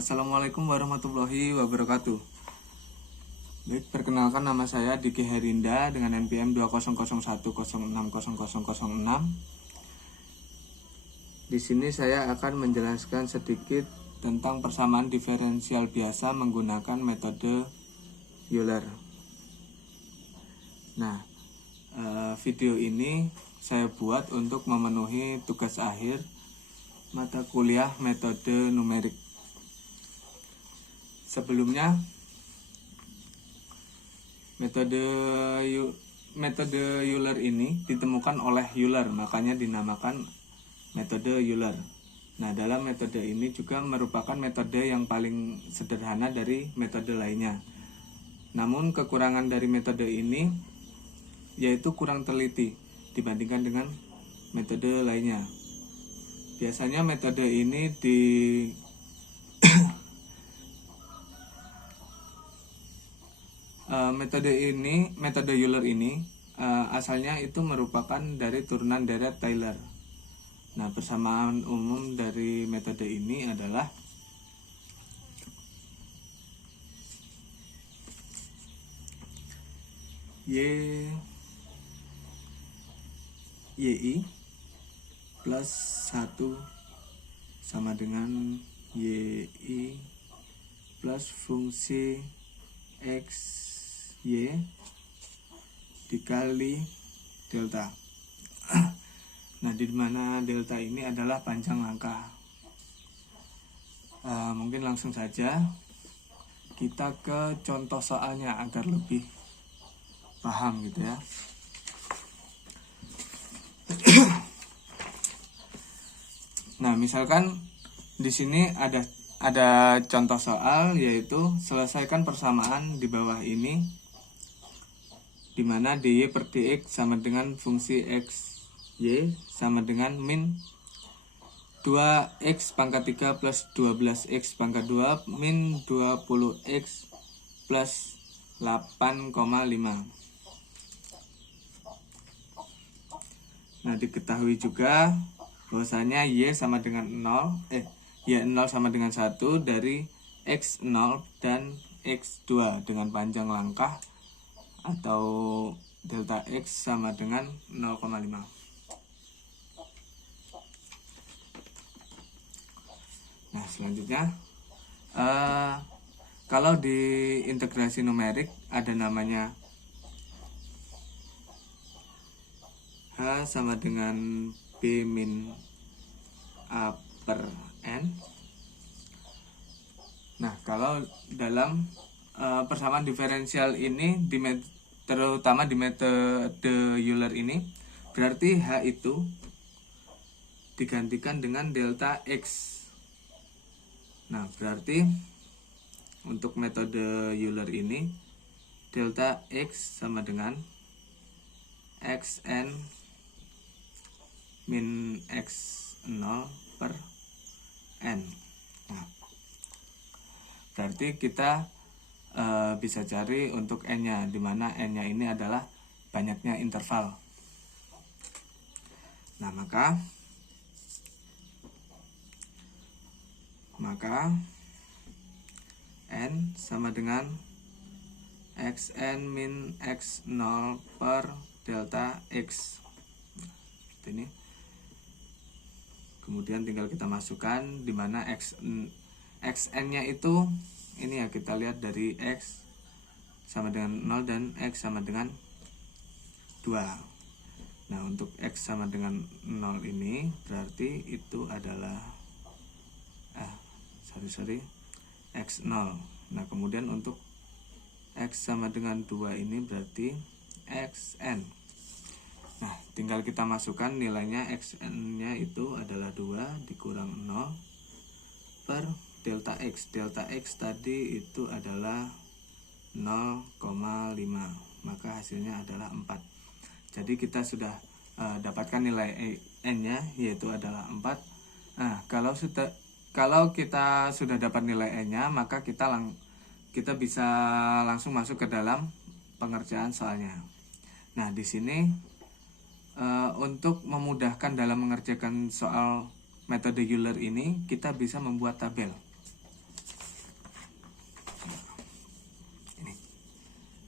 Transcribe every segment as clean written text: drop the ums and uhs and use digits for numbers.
Assalamualaikum warahmatullahi wabarakatuh. Baik, perkenalkan nama saya Diki Herinda dengan NPM 2001060006. Di sini saya akan menjelaskan sedikit tentang persamaan diferensial biasa menggunakan metode Euler. Nah, video ini saya buat untuk memenuhi tugas akhir mata kuliah metode numerik. Sebelumnya, metode Euler ini ditemukan oleh Euler, makanya dinamakan metode Euler. Nah, dalam metode ini juga merupakan metode yang paling sederhana dari metode lainnya. Namun kekurangan dari metode ini yaitu kurang teliti dibandingkan dengan metode lainnya. Biasanya metode ini metode Euler ini asalnya itu merupakan dari turunan deret Taylor. Nah, persamaan umum dari metode ini adalah YI plus 1 sama dengan YI plus fungsi X Y dikali delta. Nah, di mana delta ini adalah panjang langkah. Mungkin langsung saja kita ke contoh soalnya agar lebih paham gitu ya. Nah, misalkan di sini ada contoh soal, yaitu selesaikan persamaan di bawah ini, di mana dy per dx sama dengan fungsi x y sama dengan min 2x pangkat 3 plus 12x pangkat 2 min 20x plus 8,5. Nah, diketahui juga bahwasanya y sama dengan 0 sama dengan 1 dari x0 dan x2 dengan panjang langkah atau delta x sama dengan 0,5. Nah, selanjutnya kalau di integrasi numerik ada namanya H sama dengan B min A per N. Nah, kalau dalam persamaan diferensial ini terutama di metode Euler ini, berarti H itu digantikan dengan delta X. Nah, berarti untuk metode Euler ini delta X sama dengan Xn min X0 per N. Nah, berarti kita bisa cari untuk N-nya, di mana N-nya ini adalah banyaknya interval. Nah, maka N sama dengan Xn min X0 per delta X. Nah, seperti ini. Kemudian tinggal kita masukkan di mana Xn-nya itu ini ya, kita lihat dari X sama dengan 0 dan X sama dengan 2. Nah, untuk X sama dengan 0 ini berarti itu adalah X0. Nah, kemudian untuk X sama dengan 2 ini berarti Xn. Nah, tinggal kita masukkan nilainya. Xn-nya itu adalah 2 dikurang 0 per delta X. Delta X tadi itu adalah 0,5. Maka hasilnya adalah 4. Jadi kita sudah dapatkan nilai N-nya, yaitu adalah 4. Nah, kalau kita sudah dapat nilai N-nya, maka kita bisa langsung masuk ke dalam pengerjaan soalnya. Nah, di sini untuk memudahkan dalam mengerjakan soal metode Euler ini, kita bisa membuat tabel.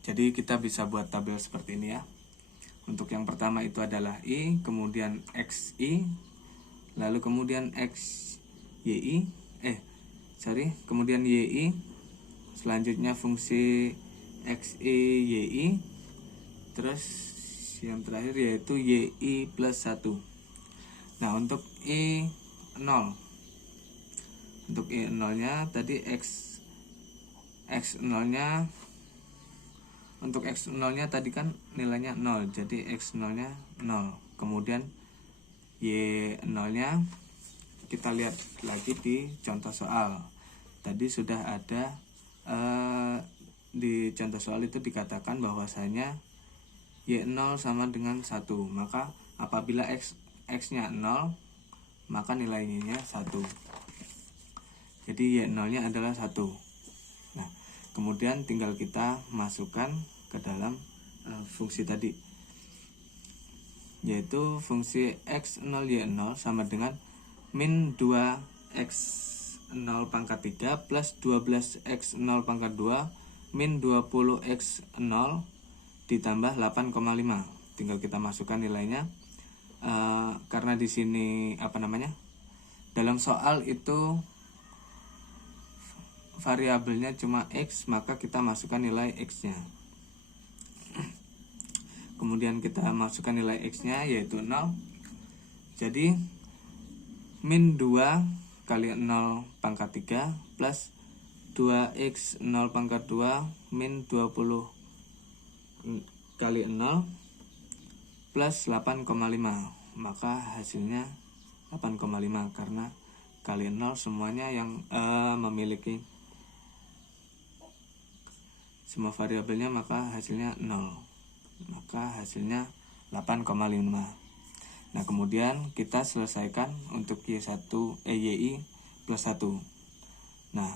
Jadi kita bisa buat tabel seperti ini ya. Untuk yang pertama itu adalah I, kemudian XI, lalu kemudian XYI, kemudian YI, selanjutnya fungsi XI, YI, terus yang terakhir yaitu YI plus 1. Nah, untuk I0, untuk I0 nya tadi X0 nya, untuk X0 nya tadi kan nilainya 0, jadi X0 nya 0. Kemudian Y0 nya kita lihat lagi di contoh soal. Tadi sudah ada di contoh soal itu dikatakan bahwasanya Y0 sama dengan 1. Maka apabila X nya 0, maka nilainya 1. Jadi Y0 nya adalah 1. Nah, kemudian tinggal kita masukkan ke dalam fungsi tadi, yaitu fungsi X0 Y0 sama dengan min 2X0 pangkat 3 plus 12X0 pangkat 2 min 20X0 ditambah 8,5. Tinggal kita masukkan nilainya. Karena di sini dalam soal itu variabelnya cuma X, maka kita masukkan nilai X nya. Kemudian kita masukkan nilai X nya yaitu 0. Jadi min 2 kali 0 pangkat 3 plus 2X 0 pangkat 2 min 20 kali 0 plus 8,5. Maka hasilnya 8,5 karena kali 0 semuanya yang memiliki semua variabelnya, maka hasilnya 0. Maka hasilnya 8,5. Nah, kemudian kita selesaikan untuk YI plus 1. Nah,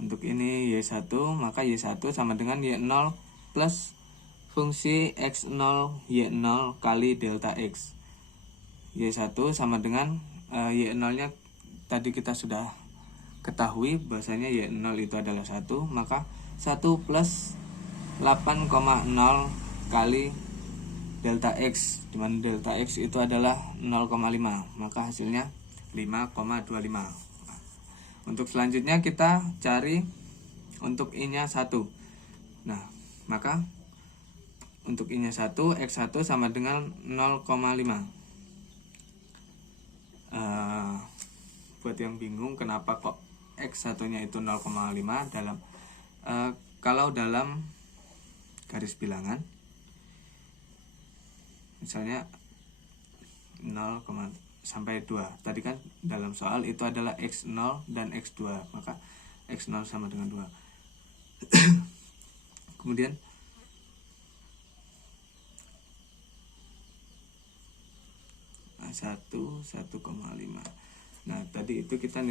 untuk ini Y1, maka Y1 sama dengan Y0 plus fungsi X0 Y0 kali delta X. Y1 sama dengan Y0 nya tadi kita sudah ketahui bahwasanya Y0 itu adalah 1, maka 1 plus 8,0 kali delta X, dimana delta X itu adalah 0,5, maka hasilnya 5,25. Untuk selanjutnya kita cari untuk I nya 1. Nah, maka untuk I nya 1, X1 sama dengan 0,5. Buat yang bingung kenapa kok X1 nya itu 0,5 kalau dalam garis bilangan misalnya 0, sampai 2. Tadi kan dalam soal itu adalah X0 dan X2, maka X0 sama dengan 2. Kemudian 1,5. Nah, tadi itu kita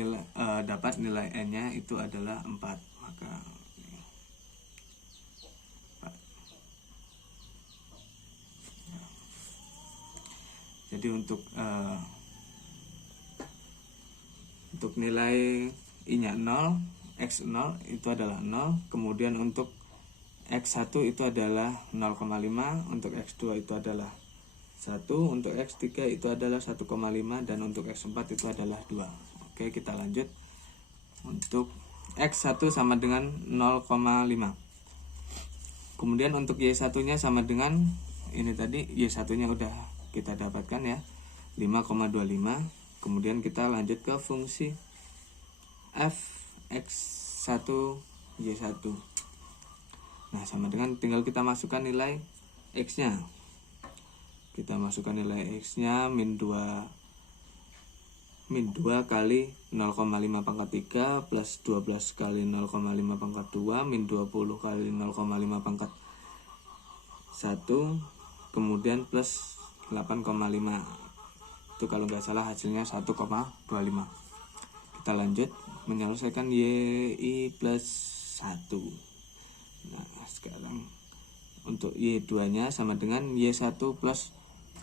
dapat nilai N nya itu adalah 4, maka 4. Jadi untuk nilai I nya 0, X0 itu adalah 0, kemudian untuk X1 itu adalah 0,5, untuk X2 itu adalah 1, untuk X3 itu adalah 1,5, dan untuk X4 itu adalah 2. Oke, kita lanjut. Untuk X1 sama dengan 0,5. Kemudian untuk Y1 nya sama dengan ini tadi, Y1 nya udah kita dapatkan ya, 5,25. Kemudian kita lanjut ke fungsi Fx1 Y1. Nah, sama dengan tinggal kita masukkan nilai X nya. Kita masukkan nilai X nya min 2 kali 0,5 pangkat 3 plus 12 kali 0,5 pangkat 2 min 20 kali 0,5 pangkat 1, kemudian plus 8,5. Itu kalau nggak salah hasilnya 1,25. Kita lanjut menyelesaikan YI plus 1. Nah, sekarang untuk Y2 nya sama dengan Y1 plus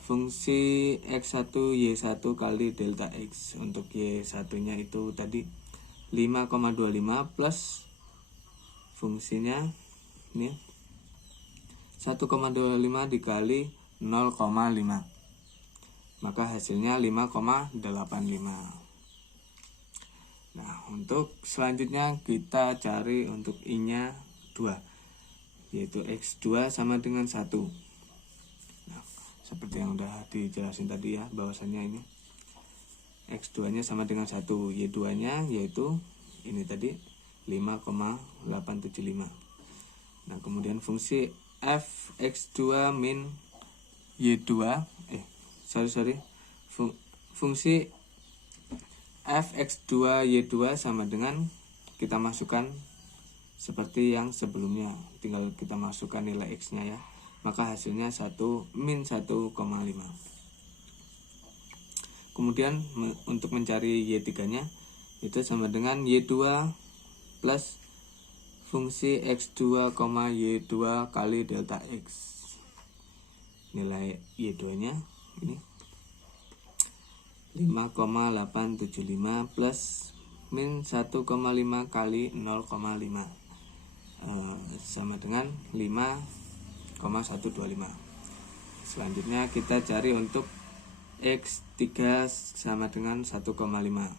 fungsi X1 Y1 kali delta X. Untuk Y1 nya itu tadi 5,25 plus fungsinya ini 1,25 dikali 0,5, maka hasilnya 5,85. Nah, untuk selanjutnya kita cari untuk I-nya 2, yaitu X2 sama dengan 1. Nah, seperti yang udah dijelasin tadi ya, bahwasannya ini X2 nya sama dengan 1, Y2 nya yaitu ini tadi 5,875. Nah, kemudian fungsi f X2 min Y2 fungsi f X2 Y2 sama dengan kita masukkan seperti yang sebelumnya, tinggal kita masukkan nilai X nya ya, maka hasilnya 1 min 1,5. Kemudian untuk mencari Y3 nya itu sama dengan Y2 plus fungsi X2, Y2 kali delta X. Nilai Y2 nya ini 5,875 plus min 1,5 kali 0,5 sama dengan 5,125. Selanjutnya kita cari untuk X3 sama dengan 1,5.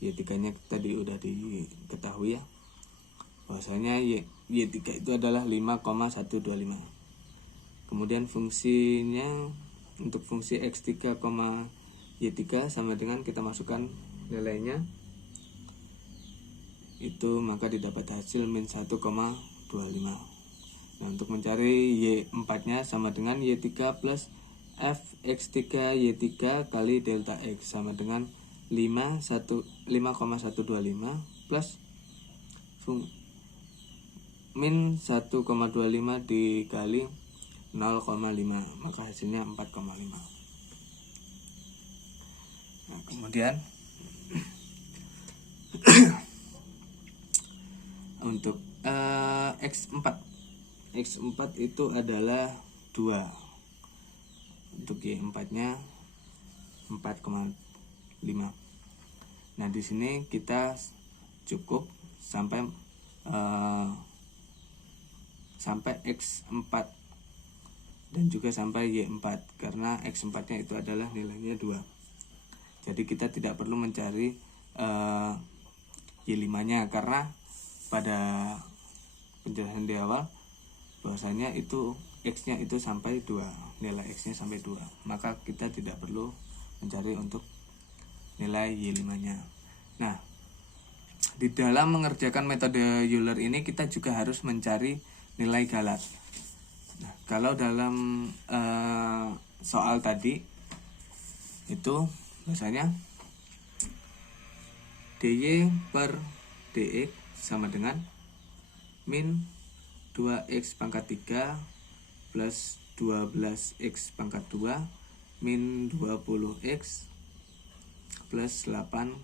Y3 nya tadi udah diketahui ya, bahwasanya Y3 itu adalah 5,125. Kemudian fungsinya untuk fungsi X3, Y3 sama dengan kita masukkan nilainya itu, maka didapat hasil min 1,25. Nah, untuk mencari Y4 nya sama dengan Y3 plus f X3 Y3 kali delta X sama dengan 5,125 plus min 1,25 dikali 0,5, maka hasilnya 4,5. Nah, kemudian untuk X4 itu adalah 2. Untuk Y4 nya 4,5. Nah, di sini kita cukup sampai X4 dan juga sampai Y4, karena X4 nya itu adalah nilainya 2. Jadi kita tidak perlu mencari Y5 nya, karena pada penjelasan di awal bahwasanya itu X nya itu sampai 2, nilai X nya sampai 2, maka kita tidak perlu mencari untuk nilai Y5 nya. Nah, di dalam mengerjakan metode Euler ini kita juga harus mencari nilai galat. Nah, kalau dalam soal tadi itu biasanya dy per dx sama dengan min 2x pangkat 3 plus 12x pangkat 2 min 20x plus 8,5.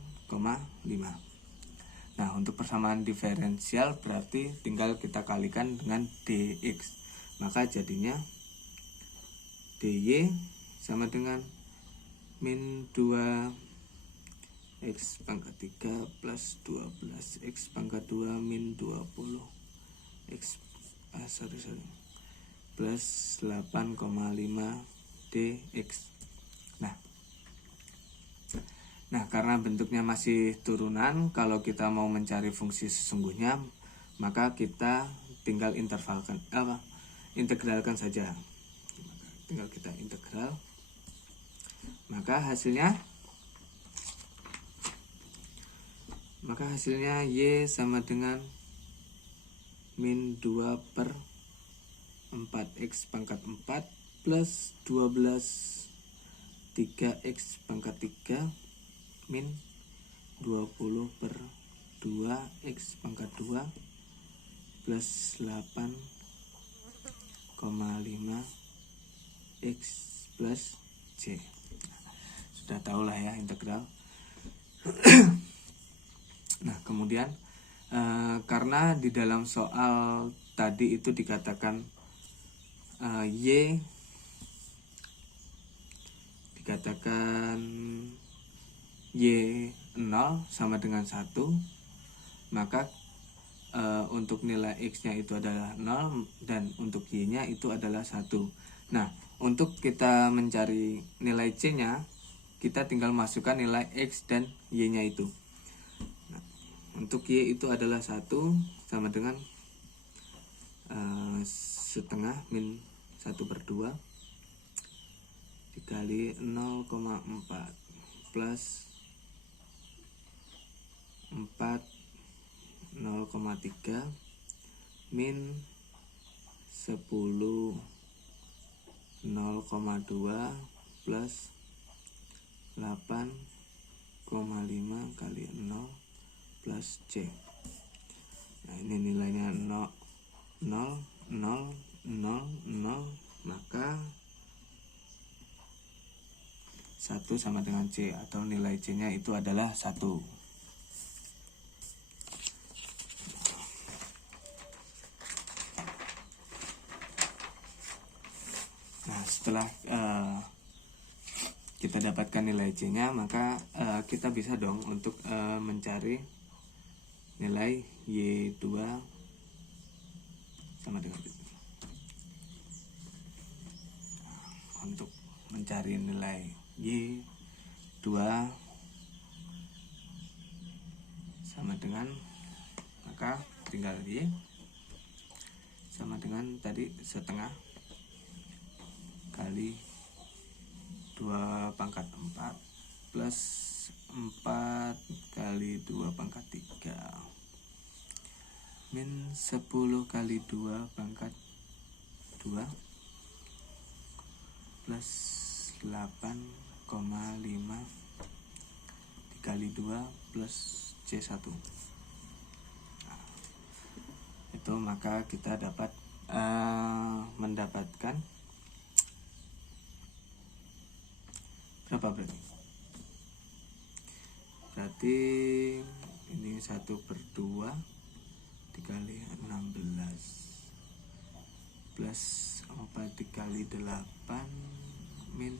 Nah, untuk persamaan diferensial berarti tinggal kita kalikan dengan dx, maka jadinya dy sama dengan min 2x pangkat 3 plus 12x pangkat 2 min 20x plus 8,5 dx. Nah, karena bentuknya masih turunan, kalau kita mau mencari fungsi sesungguhnya, maka kita tinggal integralkan saja. Tinggal kita integral, maka hasilnya Y sama dengan min 2 per 4x pangkat 4 plus 12 3x pangkat 3 min 20 per 2x pangkat 2 plus 8,5 x plus c. Sudah tahu lah ya integral. Nah, kemudian karena di dalam soal tadi itu dikatakan Y Y0 sama dengan 1, maka untuk nilai X nya itu adalah 0 dan untuk Y nya itu adalah 1. Nah, untuk kita mencari nilai C nya, kita tinggal masukkan nilai X dan Y nya itu. Nah, untuk Y itu adalah 1 sama dengan setengah min 1/2 dikali 0,4 plus 4 0,3 min 10 0,2 plus 8,5 kali 0 plus C. Nah, ini nilainya 0 0 0 0 0, maka 1 sama dengan C, atau nilai C nya itu adalah 1. Nah, setelah kita dapatkan nilai C nya, maka kita bisa dong untuk mencari nilai Y2 sama dengan itu. Untuk mencari nilai Y2 sama dengan, maka tinggal Y sama dengan tadi setengah kali 2 pangkat 4 plus 4 kali 2 pangkat 3 min 10 kali 2 pangkat 2 plus 8,5 dikali 2 plus C1. Nah, itu maka kita dapat mendapatkan berapa berarti? Berarti ini 1/2 dikali 16 plus 4 dikali 8 min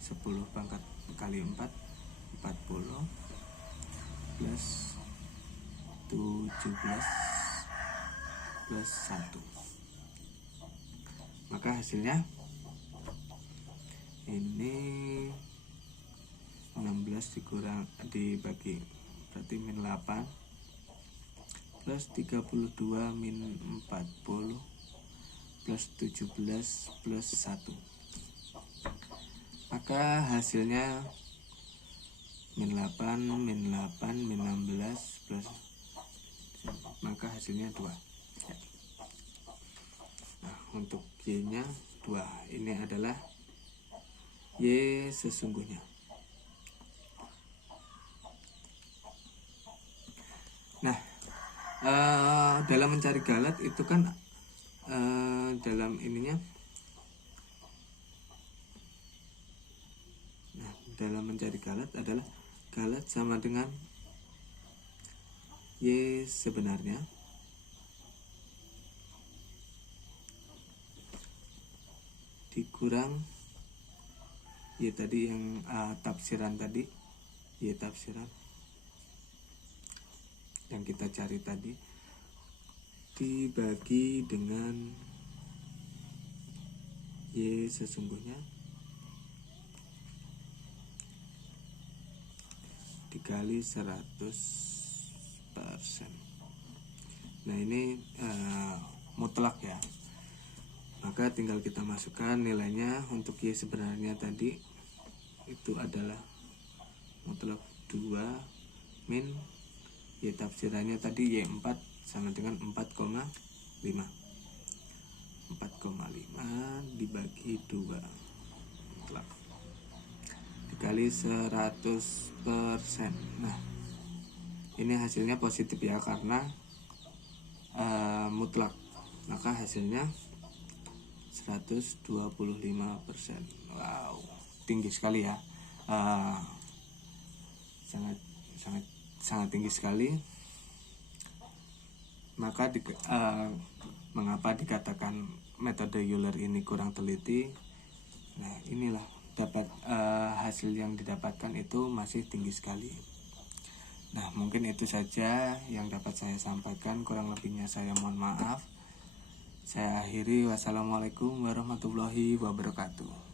10 pangkat kali 4 40 plus 17 plus 1. Maka hasilnya ini 16 dibagi berarti min 8 plus 32 min 40 plus 17 plus 1. Maka hasilnya min 8 min 8 min 16 plus, maka hasilnya 2 ya. Nah, untuk Y nya 2. Ini adalah Y sesungguhnya. Nah, dalam mencari galat itu kan dalam ininya, nah, dalam mencari galat adalah galat sama dengan Y sebenarnya dikurang Y tadi yang tafsiran tadi, Y tafsiran yang kita cari tadi dibagi dengan Y sesungguhnya dikali 100%. Nah, ini mutlak ya, maka tinggal kita masukkan nilainya. Untuk Y sebenarnya tadi itu adalah mutlak 2 min Y tafsirannya tadi Y4 sama dengan 4,5 dibagi 2 mutlak dikali 100%. Nah, ini hasilnya positif ya, karena mutlak, maka hasilnya 125%. Wow, tinggi sekali ya, sangat tinggi sekali. Maka mengapa dikatakan metode Euler ini kurang teliti? Nah, inilah hasil yang didapatkan itu masih tinggi sekali. Nah, mungkin itu saja yang dapat saya sampaikan, kurang lebihnya saya mohon maaf. Saya akhiri, wassalamualaikum warahmatullahi wabarakatuh.